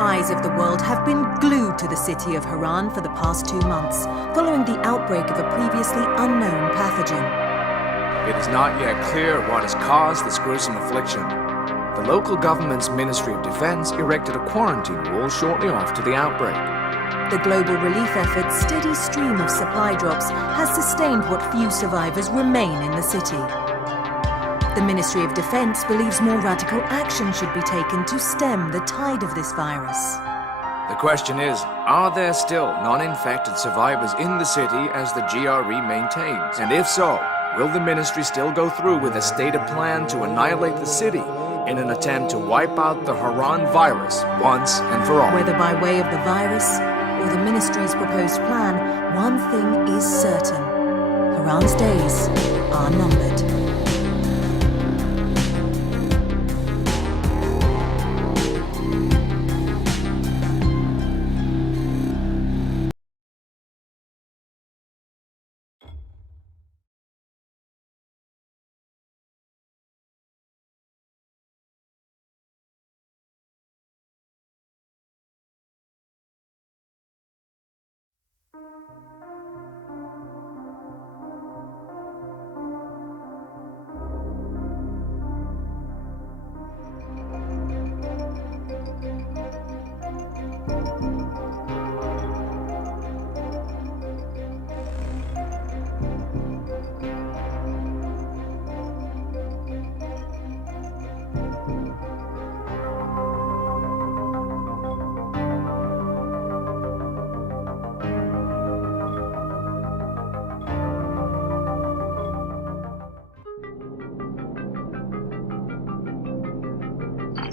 eyes of the world have been glued to the city of Harran for the past 2 months, following the outbreak of a previously unknown pathogen. It is not yet clear what has caused this gruesome affliction. The local government's Ministry of Defense erected a quarantine wall shortly after the outbreak. The global relief effort's steady stream of supply drops has sustained what few survivors remain in the city. The Ministry of Defense believes more radical action should be taken to stem the tide of this virus. The question is, are there still non-infected survivors in the city as the GRE maintains? And if so, will the ministry still go through with a stated plan to annihilate the city in an attempt to wipe out the Harran virus once and for all? Whether by way of the virus or the ministry's proposed plan, one thing is certain. Harran's days are numbered.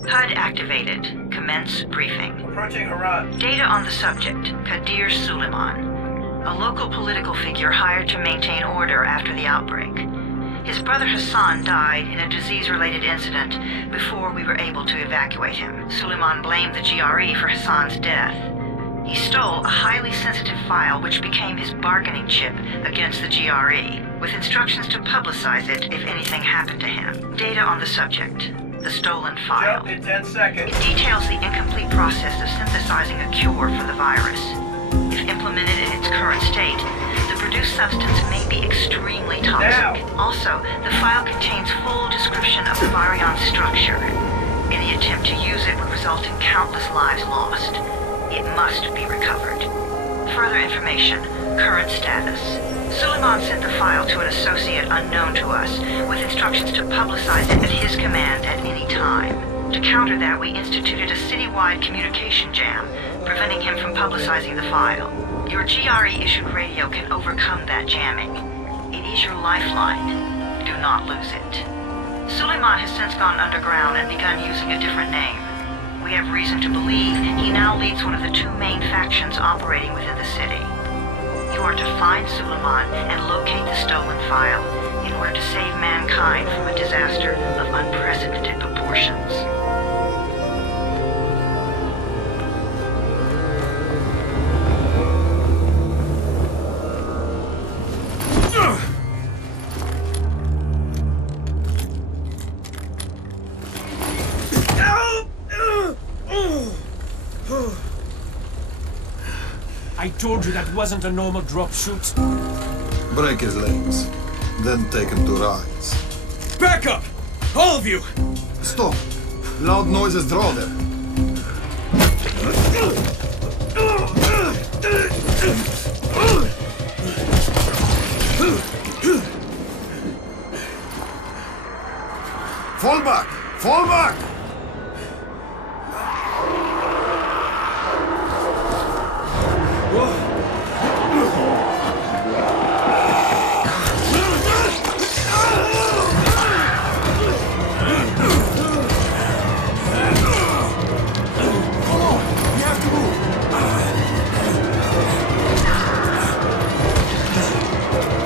HUD activated. Commence briefing. Approaching Harran. Data on the subject, Kadir Suleiman, a local political figure hired to maintain order after the outbreak. His brother Hassan died in a disease-related incident before we were able to evacuate him. Suleiman blamed the GRE for Hassan's death. He stole a highly sensitive file which became his bargaining chip against the GRE, with instructions to publicize it if anything happened to him. Data on the subject. The stolen file. Jump in 10 seconds. It details the incomplete process of synthesizing a cure for the virus. If implemented in its current state, the produced substance may be extremely toxic. Now. Also, the file contains full description of the virion's structure. Any attempt to use it would result in countless lives lost. It must be recovered. Further information, current status. Suleiman sent the file to an associate unknown to us, with instructions to publicize it at his command at any time. To counter that, we instituted a citywide communication jam, preventing him from publicizing the file. Your GRE-issued radio can overcome that jamming. It is your lifeline. Do not lose it. Suleiman has since gone underground and begun using a different name. We have reason to believe he now leads one of the 2 main factions operating within the city. You are to find Suleiman and locate the stolen file in order to save mankind from a disaster of unprecedented proportions. I told you that wasn't a normal drop shoot. Break his legs, then take him to rides. Back up! All of you! Stop! Loud noises draw them. Fall back! Fall back!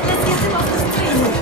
Let's get him off the street!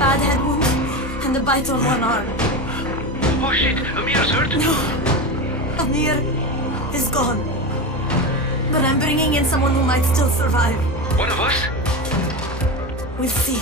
bad head wound and a bite on one arm. Oh shit, Amir's hurt? No, Amir is gone. But I'm bringing in someone who might still survive. One of us? We'll see.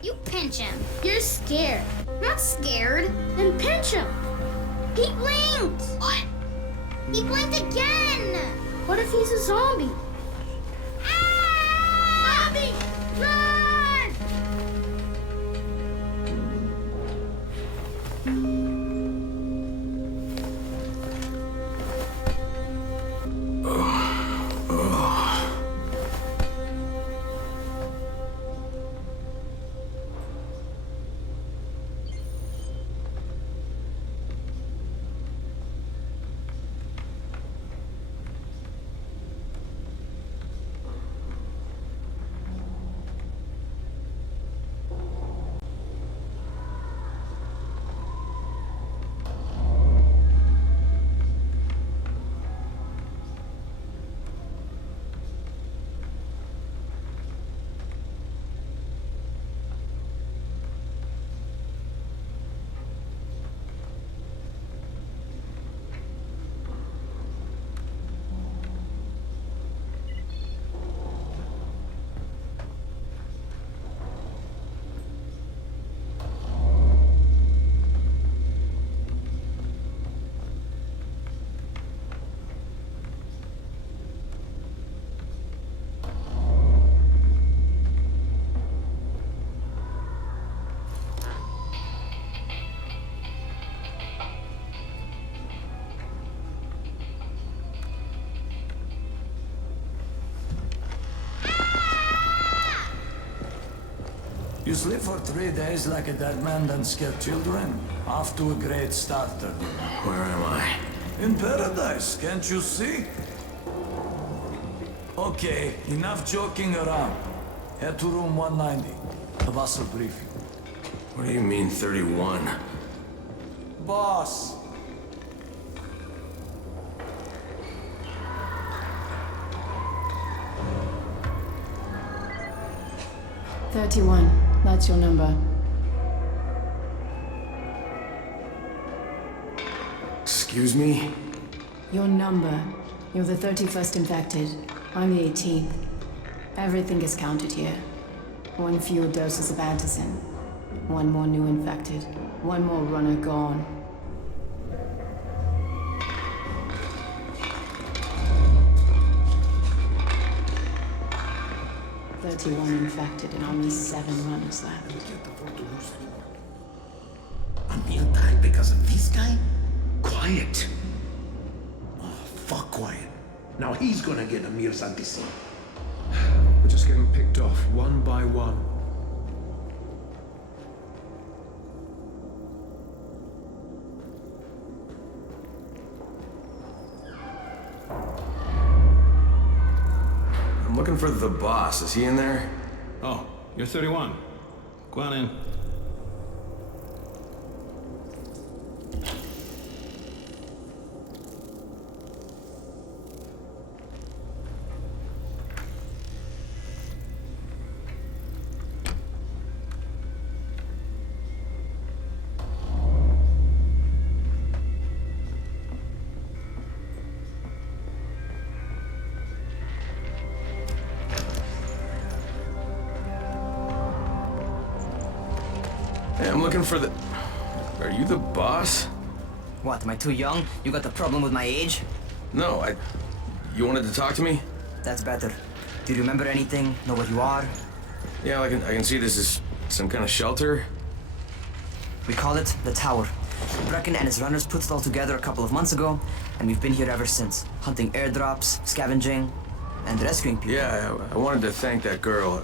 You pinch him. You're scared. I'm not scared. Then pinch him. He blinked. What? He blinked again. What if he's a zombie? Ah! Zombie! Run! You sleep for 3 days like a dead man, then scare children? Off to a great start, Where am I? In paradise, can't you see? Okay, enough joking around. Head to room 190. The boss will brief you. What do you mean, 31? Boss! That's your number. Excuse me? Your number. You're the 31st infected. I'm the 18th. Everything is counted here. 1 fewer doses of antigen. 1 more new infected. 1 more runner gone. "31 infected and only 7 runners left. this guy? Quiet. Oh, fuck quiet. Now he's gonna get Amir Santisi. We're just getting picked off one by one. I'm looking for the boss. Is he in there? Oh, you're 31. Go on in. Hey, I'm looking for the... Are you the boss? What, am I too young? You got the problem with my age? No, You wanted to talk to me? That's better. Do you remember anything? Know what you are? Yeah, I can see this is some kind of shelter. We call it the Tower. Brecken and his runners put it all together a couple of months ago, and we've been here ever since. Hunting airdrops, scavenging, and rescuing people. Yeah, I wanted to thank that girl.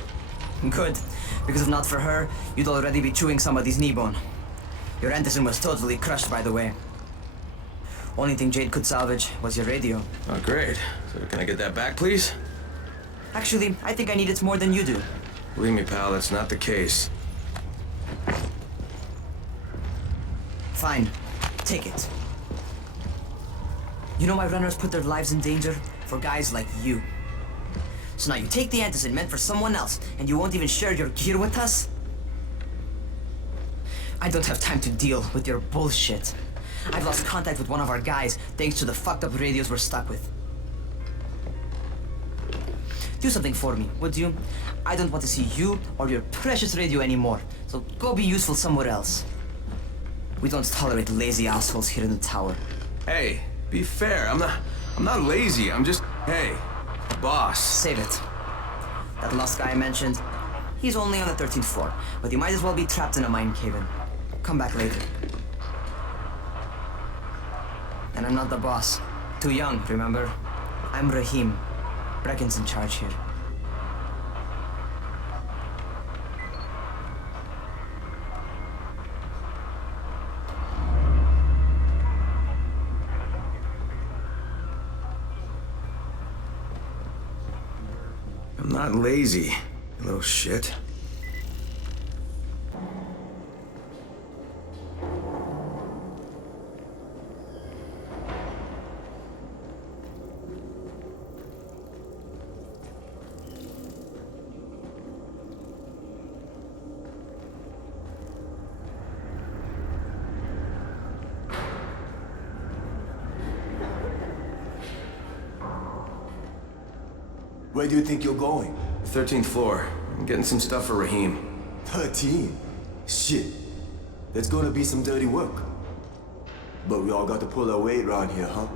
Good. Because if not for her, you'd already be chewing somebody's knee bone. Your Anderson was totally crushed, by the way. Only thing Jade could salvage was your radio. Oh, great. So can I get that back, please? Actually, I think I need it more than you do. Believe me, pal, that's not the case. Fine. Take it. You know my runners put their lives in danger for guys like you. So now you take the Anderson meant for someone else, and you won't even share your gear with us? I don't have time to deal with your bullshit. I've lost contact with one of our guys thanks to the fucked up radios we're stuck with. Do something for me, would you? I don't want to see you or your precious radio anymore, so go be useful somewhere else. We don't tolerate lazy assholes here in the tower. Hey, be fair. I'm not lazy. I'm just... Hey, boss. Save it. That last guy I mentioned, he's only on the 13th floor, but he might as well be trapped in a mine cave-in. Come back later. And I'm not the boss. Too young, remember? I'm Rahim. Brecken's in charge here. I'm not lazy, you little shit. Where do you think you're going? 13th floor. I'm getting some stuff for Rahim. 13? Shit. That's gonna be some dirty work. But we all got to pull our weight around here, huh?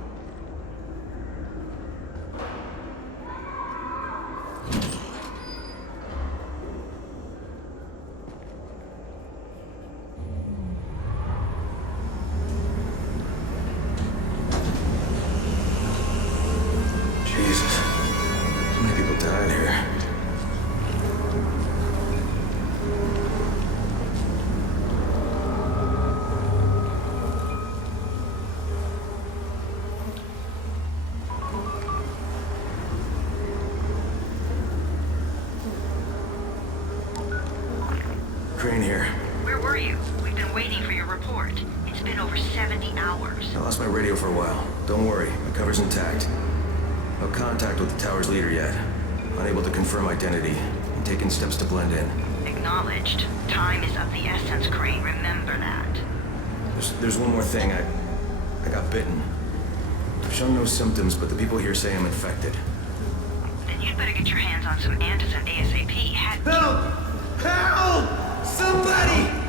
Crane here. Where were you? We've been waiting for your report. It's been over 70 hours. I lost my radio for a while. Don't worry, my cover's intact. No contact with the tower's leader yet. Unable to confirm identity. I'm taking steps to blend in. Acknowledged. Time is of the essence, Crane. Remember that. There's one more thing. I got bitten. I've shown no symptoms, but the people here say I'm infected. Then you'd better get your hands on some antizin ASAP. Help! Help! Somebody!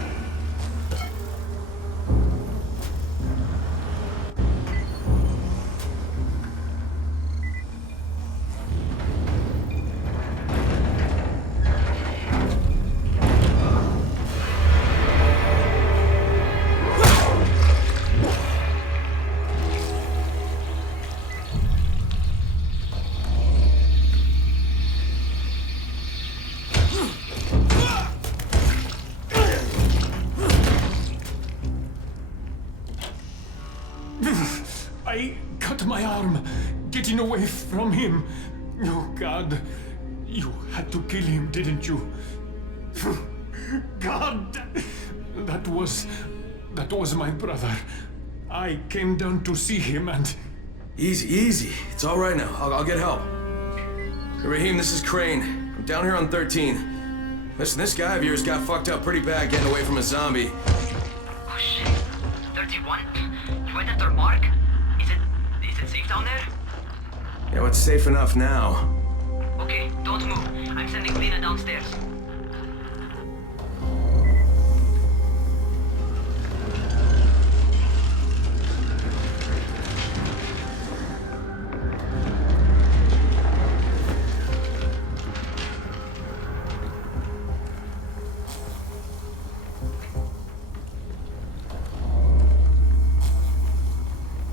I cut my arm getting away from him. Oh, God. You had to kill him, didn't you? God! That was my brother. I came down to see him and... Easy, easy. It's all right now. I'll get help. Hey, Raheem, this is Crane. I'm down here on 13. Listen, this guy of yours got fucked up pretty bad getting away from a zombie. Oh shit. 31? You went after Mark? Is it safe down there? Yeah, well, it's safe enough now. Okay, don't move. I'm sending Lena downstairs.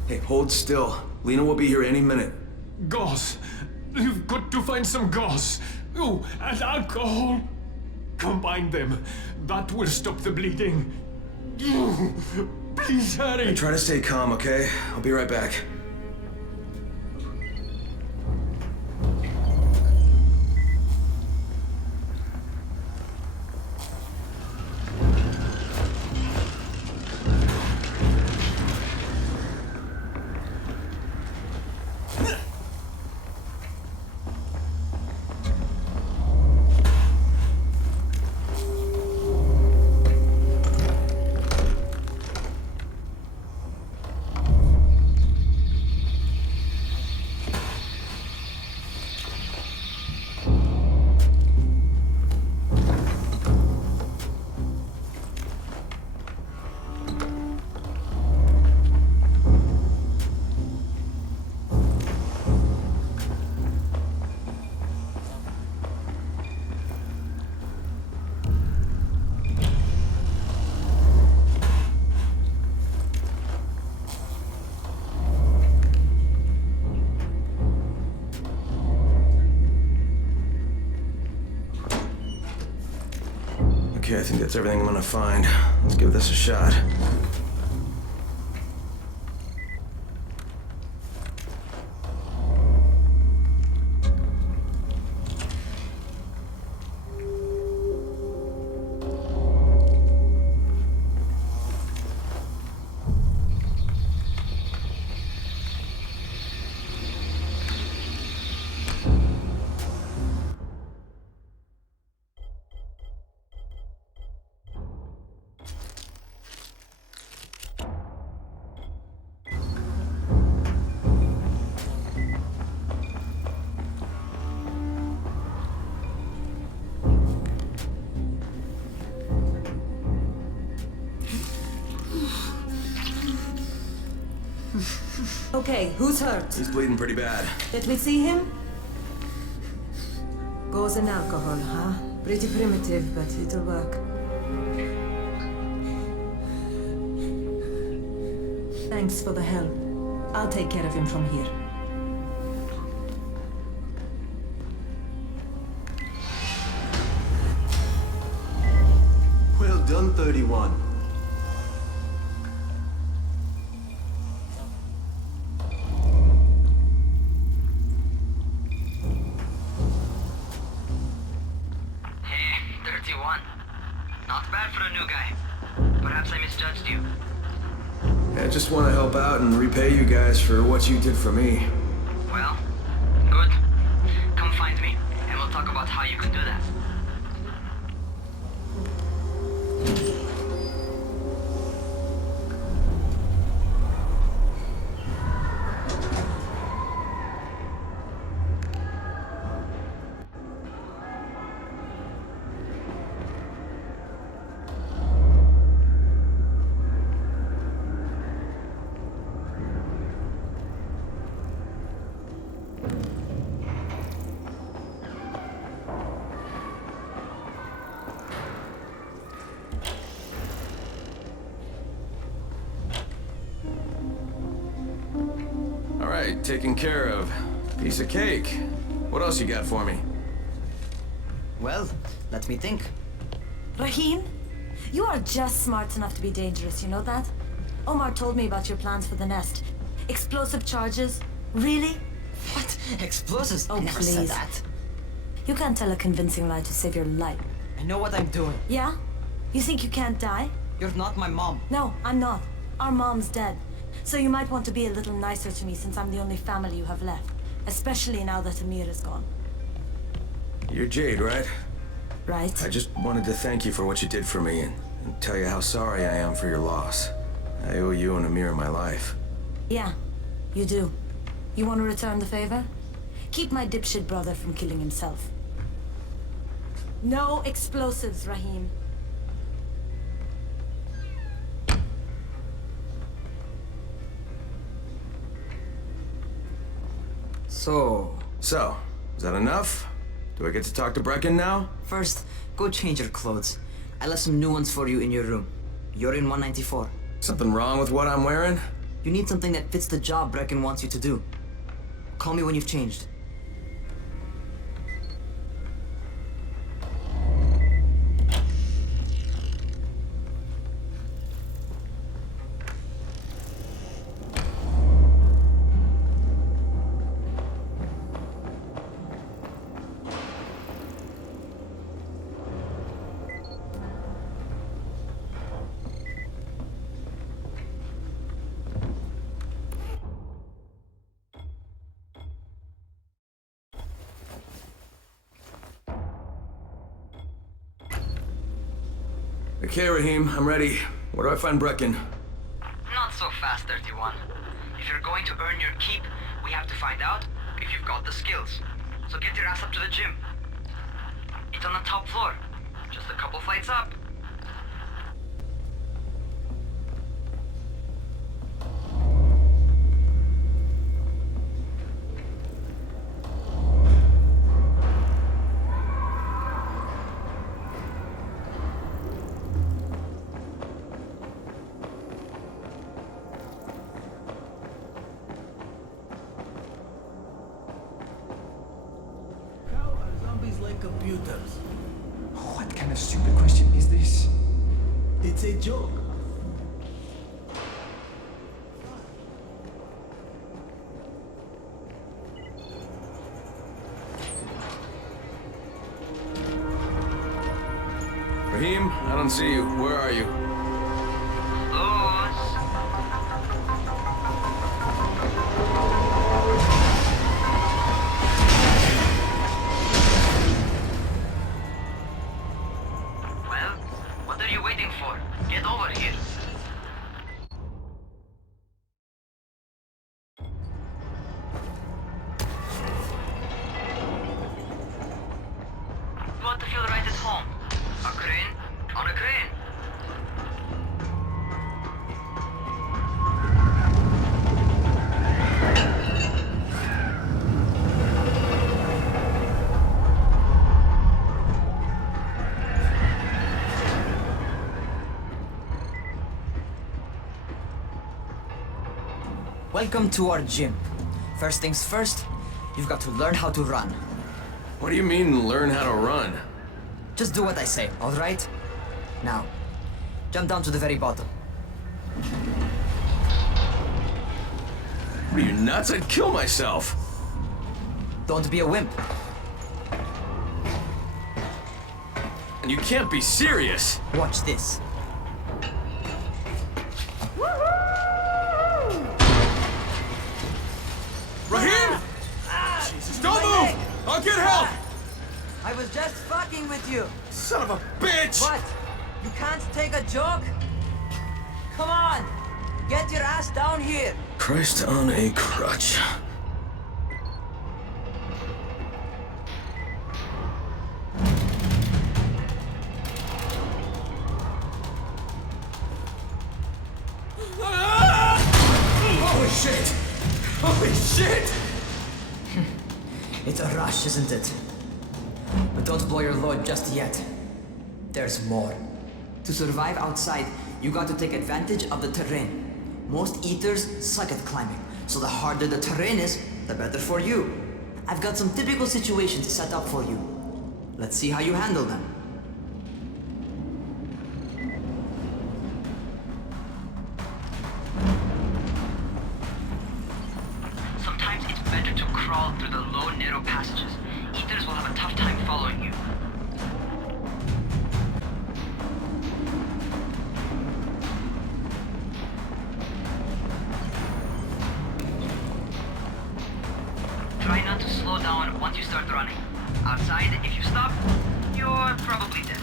Hey, hold still. Lena will be here any minute. Gauze. You've got to find some gauze. Oh, and alcohol. Combine them. That will stop the bleeding. Please hurry. Hey, try to stay calm, okay? I'll be right back. Okay, I think that's everything I'm gonna find. Let's give this a shot. Okay, who's hurt? He's bleeding pretty bad. Let me see him. Gauze and alcohol, huh? Pretty primitive, but it'll work. Thanks for the help. I'll take care of him from here. Well done, 31. Not bad for a new guy. Perhaps I misjudged you. I just want to help out and repay you guys for what you did for me. Well, good. Come find me, and we'll talk about how you can do that. Taken care of. Piece of cake. What else you got for me? Well, let me think. Raheem, you are just smart enough to be dangerous, you know that? Omar told me about your plans for the nest. Explosive charges? Really? What? Explosives? Oh, I never said please. that. You can't tell a convincing lie to save your life. I know what I'm doing. Yeah? You think you can't die? You're not my mom. No, I'm not. Our mom's dead. So you might want to be a little nicer to me since I'm the only family you have left. Especially now that Amir is gone. You're Jade, right? Right? I just wanted to thank you for what you did for me and tell you how sorry I am for your loss. I owe you and Amir my life. Yeah, you do. You want to return the favor? Keep my dipshit brother from killing himself. No explosives, Rahim. So, is that enough? Do I get to talk to Brecken now? First, go change your clothes. I left some new ones for you in your room. You're in 194. Something wrong with what I'm wearing? You need something that fits the job Brecken wants you to do. Call me when you've changed. Okay, Rahim, I'm ready. Where do I find Brecken? Not so fast, 31. If you're going to earn your keep, we have to find out if you've got the skills. So get your ass up to the gym. It's on the top floor. Just a couple flights up. Computers. What kind of stupid question is this? It's a joke. Rahim, I don't see you. Where are you? What are you waiting for? Get over here. You want to feel right at home? A crane? On a crane. Welcome to our gym. First things first, you've got to learn how to run. What do you mean, learn how to run? Just do what I say, all right? Now, jump down to the very bottom. What are you, nuts? I'd kill myself. Don't be a wimp. And you can't be serious. Watch this. Rahim! Jesus, don't move! I'll get help! I was just fucking with you. Son of a bitch! What? You can't take a joke? Come on! Get your ass down here! Christ on a crutch. Holy shit! Holy shit! It's a rush, isn't it? But don't blow your load just yet. There's more. To survive outside, you got to take advantage of the terrain. Most eaters suck at climbing, so the harder the terrain is, the better for you. I've got some typical situations set up for you. Let's see how you handle them. crawl through the low, narrow passages. Eaters will have a tough time following you. Try not to slow down once you start running. Outside, if you stop, you're probably dead.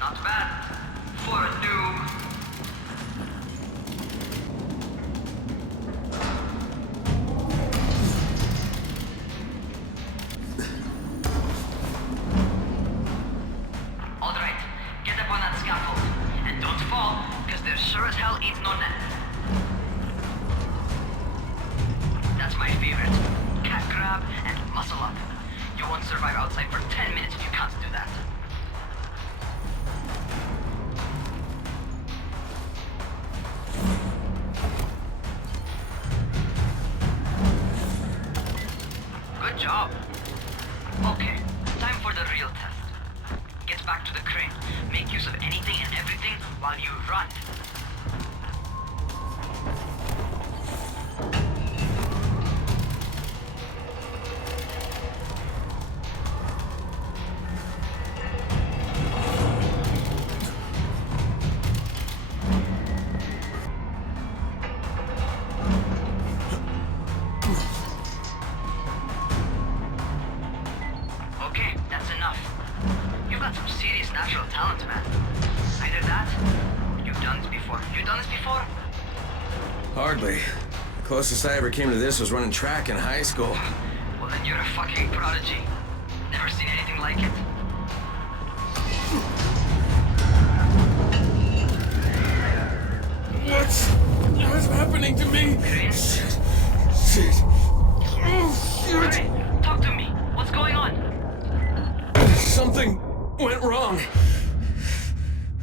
Not bad for a noob. Alright, get up on that scaffold. And don't fall, because there sure as hell ain't no net. That's my favorite. Cat grab and muscle up. You won't survive outside for 10 minutes if you can't do that. Good job. Okay, time for the real test. Get back to the crane. Make use of anything and everything while you run. Okay, that's enough. You've got some serious natural talent, man. Either that, or you've done this before. You done this before? Hardly. The closest I ever came to this was running track in high school. Well, then you're a fucking prodigy. Never seen anything like it. What's happening to me? Crane? Shit. Oh, shit. Hey, talk to me. What's going on? Something went wrong.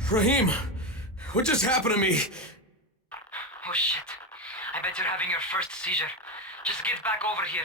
Rahim, what just happened to me? Oh shit. I bet you're having your first seizure. Just get back over here.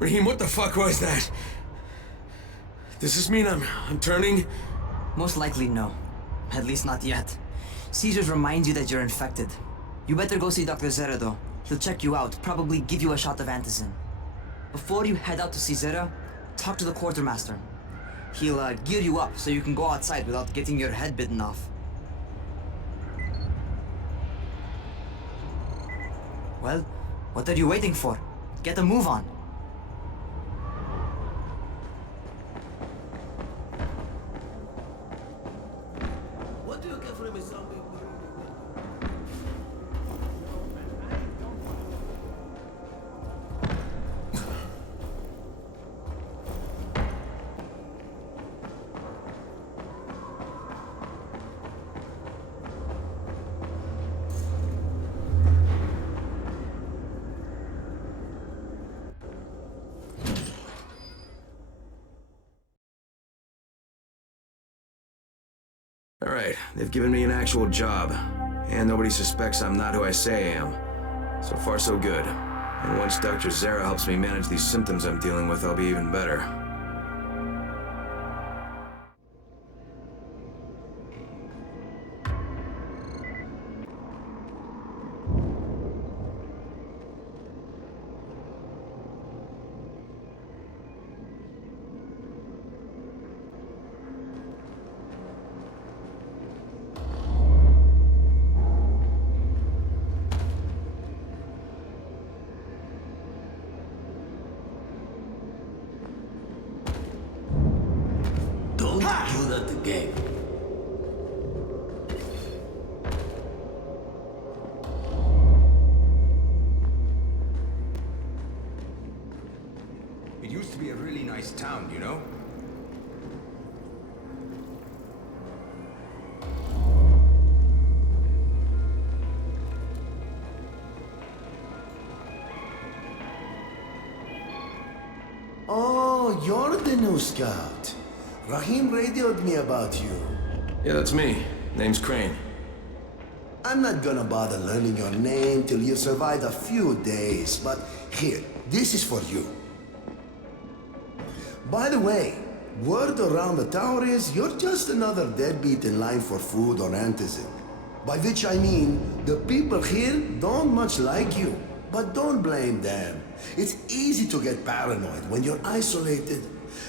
Rahim, what the fuck was that? Does this mean I'm turning? Most likely no. At least not yet. Seizures remind you that you're infected. You better go see Dr. Zera though. He'll check you out, probably give you a shot of antizin. Before you head out to see Zera, talk to the quartermaster. He'll gear you up so you can go outside without getting your head bitten off. Well, what are you waiting for? Get a move on. What do you get from a zombie? Alright, they've given me an actual job. And nobody suspects I'm not who I say I am. So far, so good. And once Dr. Zera helps me manage these symptoms I'm dealing with, I'll be even better. nice town, you know? Oh, you're the new scout. Rahim radioed me about you. Yeah, that's me. Name's Crane. I'm not gonna bother learning your name till you survive a few days, but here, this is for you. By the way, word around the tower is you're just another deadbeat in line for food or antizin. By which I mean, the people here don't much like you. But don't blame them. It's easy to get paranoid when you're isolated.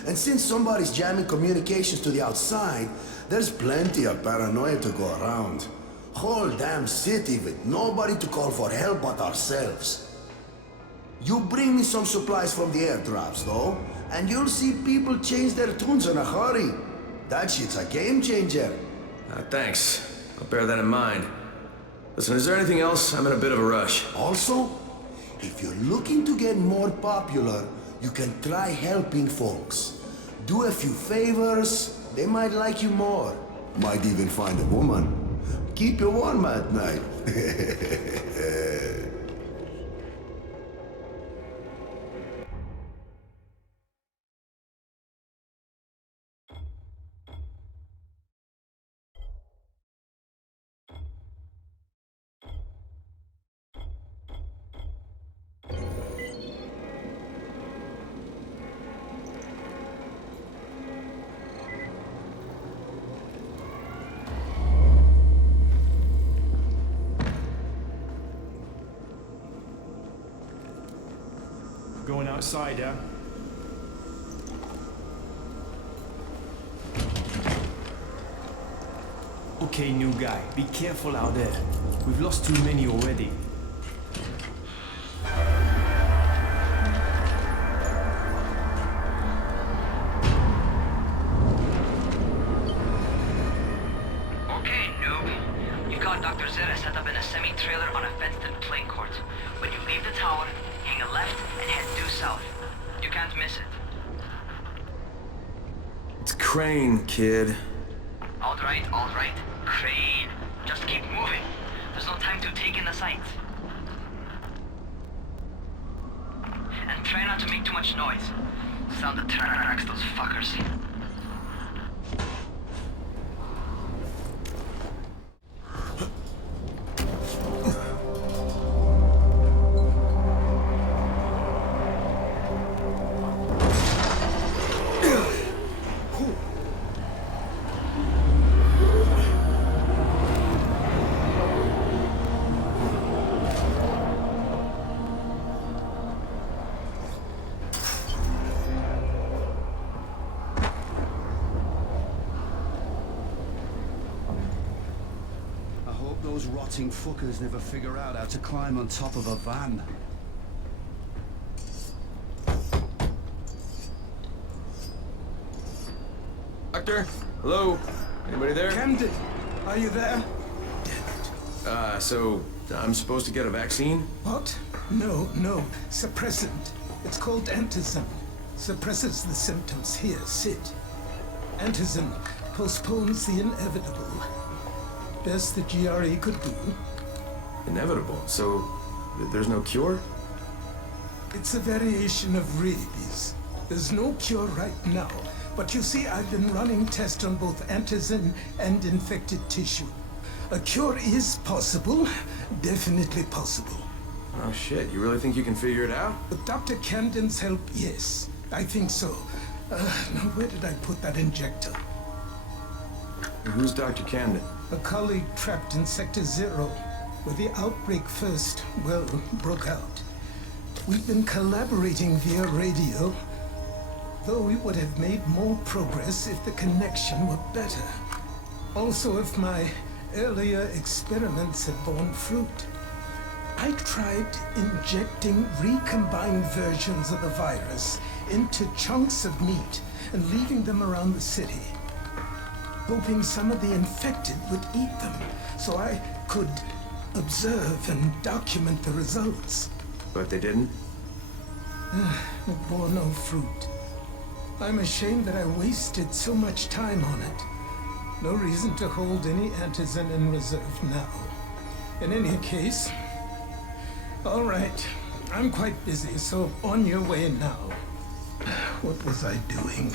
And since somebody's jamming communications to the outside, there's plenty of paranoia to go around. Whole damn city with nobody to call for help but ourselves. You bring me some supplies from the airdrops, though, and you'll see people change their tunes in a hurry. That shit's a game changer. Thanks. I'll bear that in mind. Listen, is there anything else? I'm in a bit of a rush. Also, if you're looking to get more popular, you can try helping folks. Do a few favors, they might like you more. Might even find a woman. Keep you warm at night. Going outside, yeah? Okay, new guy, be careful out there. We've lost too many already. Okay, noob. You've got Dr. Zera set up in a semi-trailer on a fenced-in playing court. When you leave the tower, hang a left and head due south. You can't miss it. It's Crane, kid. All right. Crane. Just keep moving. There's no time to take in the sights. And try not to make too much noise. Sound attracts those fuckers. Those rotting fuckers never figure out how to climb on top of a van. Doctor? Hello? Anybody there? Camden, are you there? So I'm supposed to get a vaccine? What? No. Suppressant. It's called antizin. Suppresses the symptoms. Here, sit. Antizin postpones the inevitable. Best the GRE could do. Inevitable? So there's no cure? It's a variation of rabies. There's no cure right now. But you see, I've been running tests on both antizin and infected tissue. A cure is possible. Definitely possible. Oh shit, you really think you can figure it out? With Dr. Camden's help, yes. I think so. Now where did I put that injector? Who's Dr. Camden? A colleague trapped in Sector 0, where the outbreak first, well, broke out. We've been collaborating via radio, though we would have made more progress if the connection were better. Also, if my earlier experiments had borne fruit. I tried injecting recombined versions of the virus into chunks of meat and leaving them around the city, hoping some of the infected would eat them, so I could observe and document the results. But they didn't? It bore no fruit. I'm ashamed that I wasted so much time on it. No reason to hold any antizin in reserve now. In any case... All right. I'm quite busy, so on your way now. What was I doing?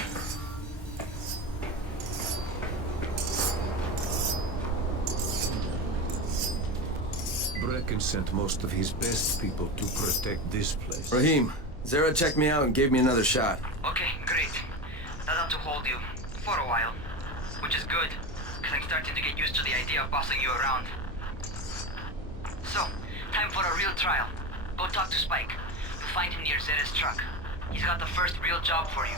Brecken sent most of his best people to protect this place. Rahim, Zara checked me out and gave me another shot. Okay, great. Tell them to hold you. For a while. Which is good, because I'm starting to get used to the idea of bossing you around. So, time for a real trial. Go talk to Spike. You'll find him near Zera's truck. He's got the first real job for you.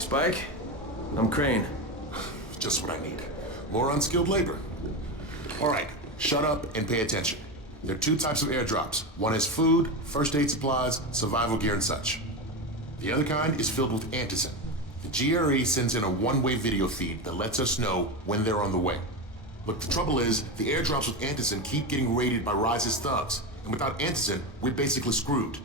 Spike? I'm Crane. Just what I need. More unskilled labor. All right, shut up and pay attention. There are two types of airdrops. One is food, first aid supplies, survival gear and such. The other kind is filled with antizin. The GRE sends in a one-way video feed that lets us know when they're on the way. Look, the trouble is, the airdrops with antizin keep getting raided by Rise's thugs. And without antizin, we're basically screwed.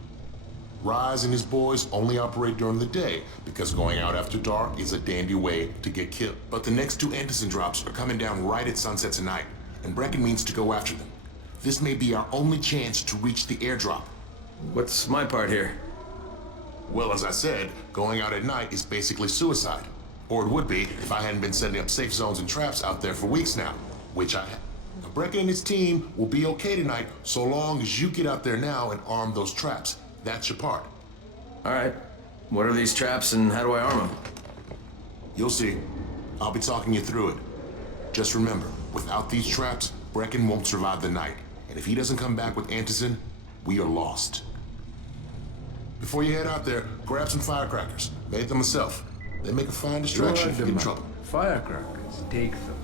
Rise and his boys only operate during the day because going out after dark is a dandy way to get killed. But the next two antizin drops are coming down right at sunset tonight, and Brecken means to go after them. This may be our only chance to reach the airdrop. What's my part here? Well, as I said, going out at night is basically suicide. Or it would be if I hadn't been setting up safe zones and traps out there for weeks now, which I have. Now, Brecken and his team will be okay tonight so long as you get out there now and arm those traps. That's your part. All right. What are these traps and how do I arm them? You'll see. I'll be talking you through it. Just remember, without these traps, Brecken won't survive the night. And if he doesn't come back with antizin, we are lost. Before you head out there, grab some firecrackers. Made them myself. They make a fine distraction if you get in trouble. Firecrackers, take them.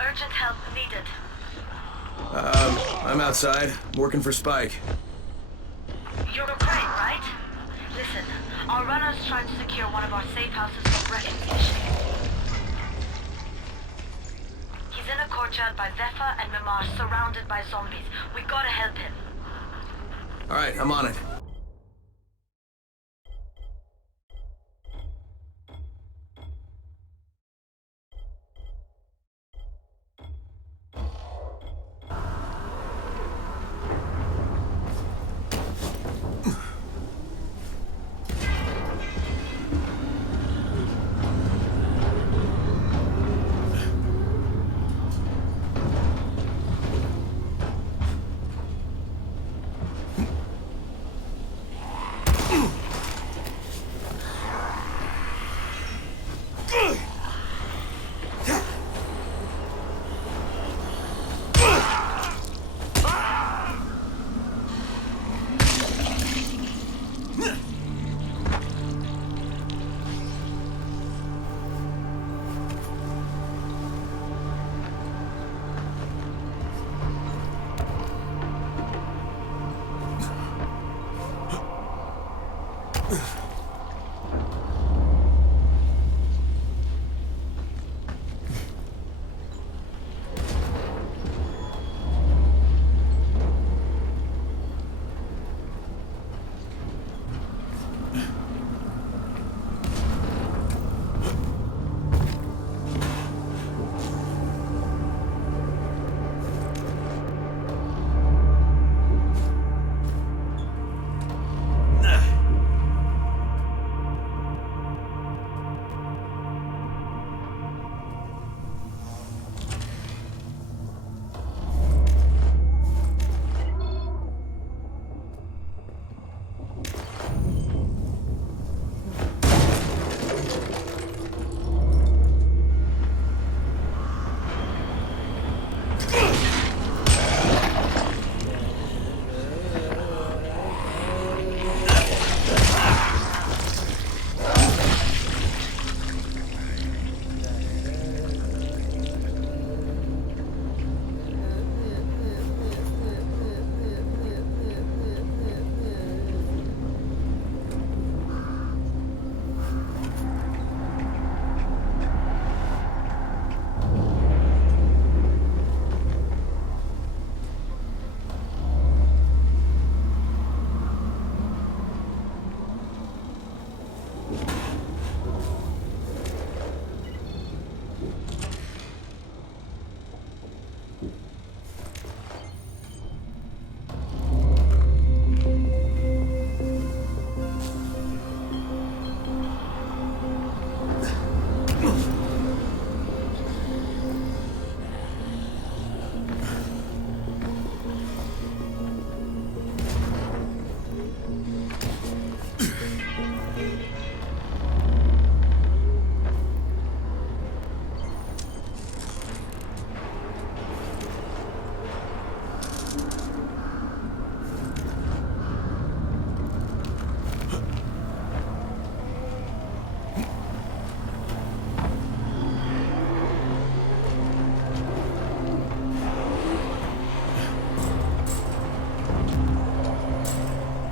Urgent help needed. I'm outside, working for Spike. You're Crane, right? Listen, our runner's trying to secure one of our safe houses for Brecken's initiative. He's in a courtyard by Vefa and Mimar, surrounded by zombies. We gotta help him. Alright, I'm on it.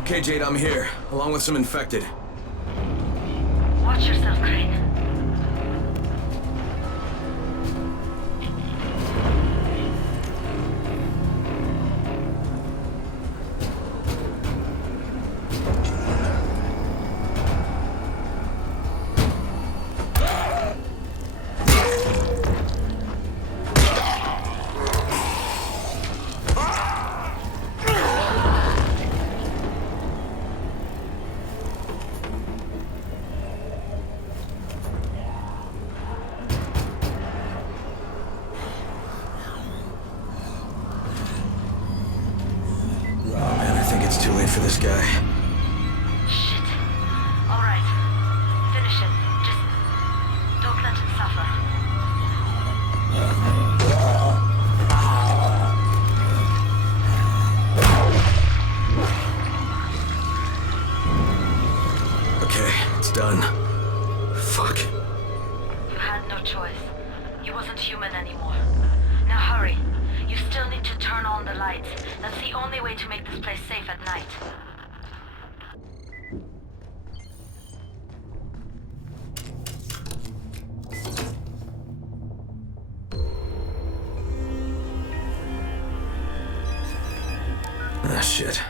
Okay, Jade, I'm here, along with some infected. Watch yourself, Crane. It's too late for this guy. Shit. All right. Finish him. Just don't let him suffer. Okay, it's done. Fuck. You had no choice. He wasn't human anymore. Now hurry. You still need to turn on the lights. That's the only way to make this place safe at night. Ah, shit.